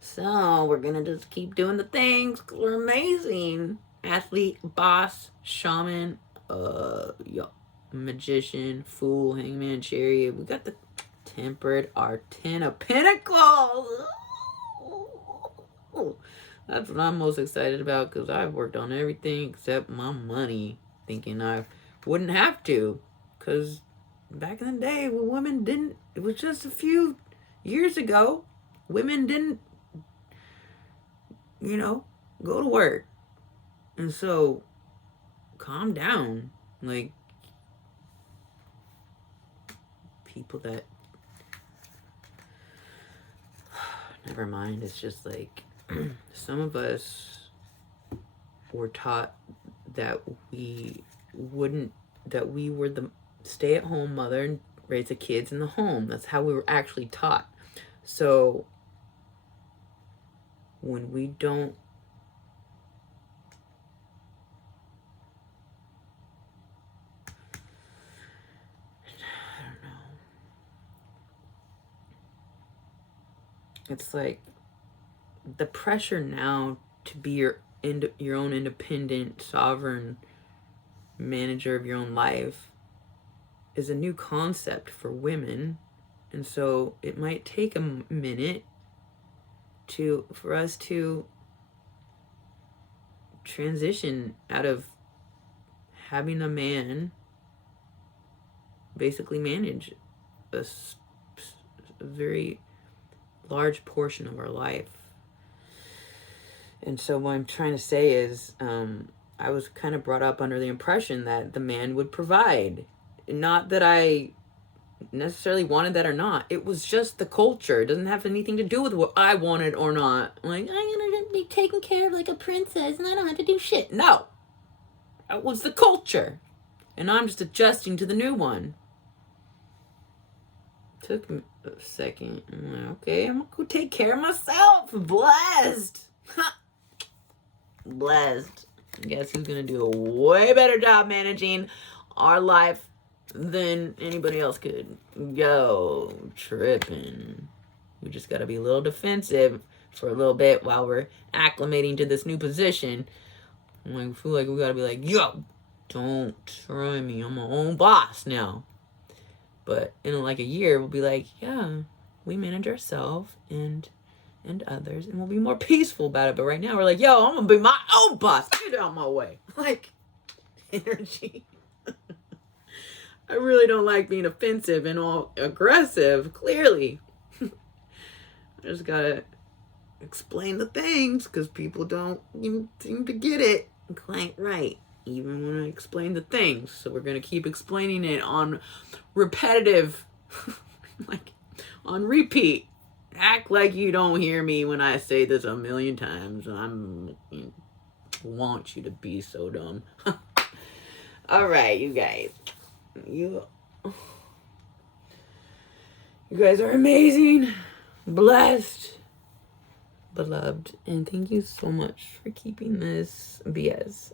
So we're gonna just keep doing the things. We're amazing. Athlete, boss, shaman, magician, fool, hangman, chariot. We got the tempered, our 10 of pentacles. That's what I'm most excited about, because I've worked on everything except my money, thinking I wouldn't have to, because back in the day when women didn't, it was just a few years ago, women didn't, go to work. And so, calm down. Like, people that, never mind, it's just like, some of us were taught that we were the stay-at-home mother and raise the kids in the home. That's how we were actually taught. So when we don't it's like the pressure now to be your own independent, sovereign manager of your own life is a new concept for women. And so it might take a minute for us to transition out of having a man basically manage a very large portion of our life. And so what I'm trying to say is, I was kind of brought up under the impression that the man would provide. Not that I necessarily wanted that or not. It was just the culture. It doesn't have anything to do with what I wanted or not. Like, I'm gonna be taken care of like a princess and I don't have to do shit. No. That was the culture. And I'm just adjusting to the new one. Took me a second. I'm like, okay, I'm gonna go take care of myself. Blessed. Blessed. Guess who's gonna do a way better job managing our life than anybody else could? Go tripping. We just gotta be a little defensive for a little bit while we're acclimating to this new position. I feel like we gotta be like, yo, don't try me. I'm my own boss now. But in like a year, we'll be like, yeah, we manage ourselves and others, and we'll be more peaceful about it. But right now, we're like, yo, I'm gonna be my own boss. Get out my way. Like, energy. I really don't like being offensive and all aggressive, clearly. I just gotta explain the things, because people don't even seem to get it quite right, even when I explain the things. So we're gonna keep explaining it on repetitive, like on repeat. Act like you don't hear me when I say this a million times. Want you to be so dumb. All right, you guys. You guys are amazing, blessed, beloved, and thank you so much for keeping this BS